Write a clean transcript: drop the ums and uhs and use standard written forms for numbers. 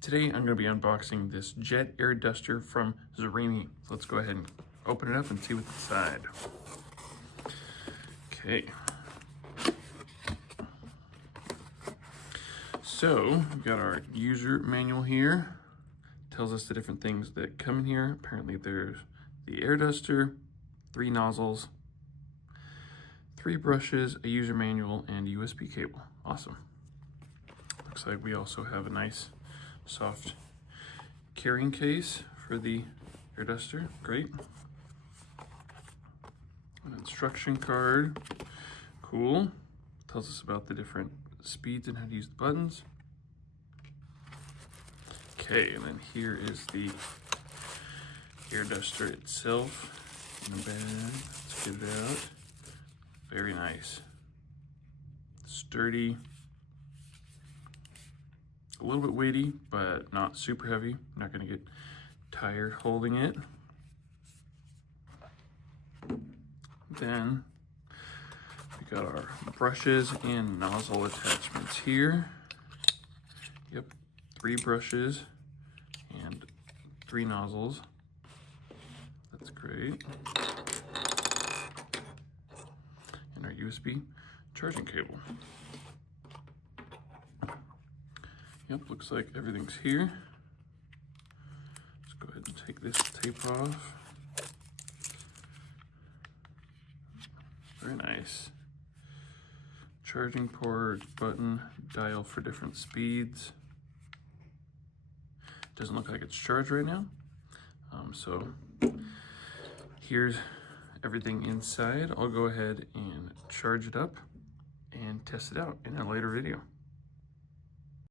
Today I'm going to be unboxing this jet air duster from Zarimi. So let's go ahead and open it up and see what's inside. Okay. So we've got our user manual here. Tells us the different things that come in here. Apparently there's the air duster, 3 nozzles, 3 brushes, a user manual, and a USB cable. Awesome. Looks like we also have a nice soft carrying case for the air duster. Great. An instruction card. Cool. Tells us about the different speeds and how to use the buttons. Okay, and then here is the air duster itself in the bag. Let's get it out. Very nice. Sturdy. A little bit weighty, but not super heavy. I'm not gonna get tired holding it. Then we got our brushes and nozzle attachments here. Yep, 3 brushes and 3 nozzles. That's great. And our USB charging cable. Yep, looks like everything's here. Let's go ahead and take this tape off. Very nice. Charging port, button, dial for different speeds. Doesn't look like it's charged right now. So here's everything inside. I'll go ahead and charge it up and test it out in a later video.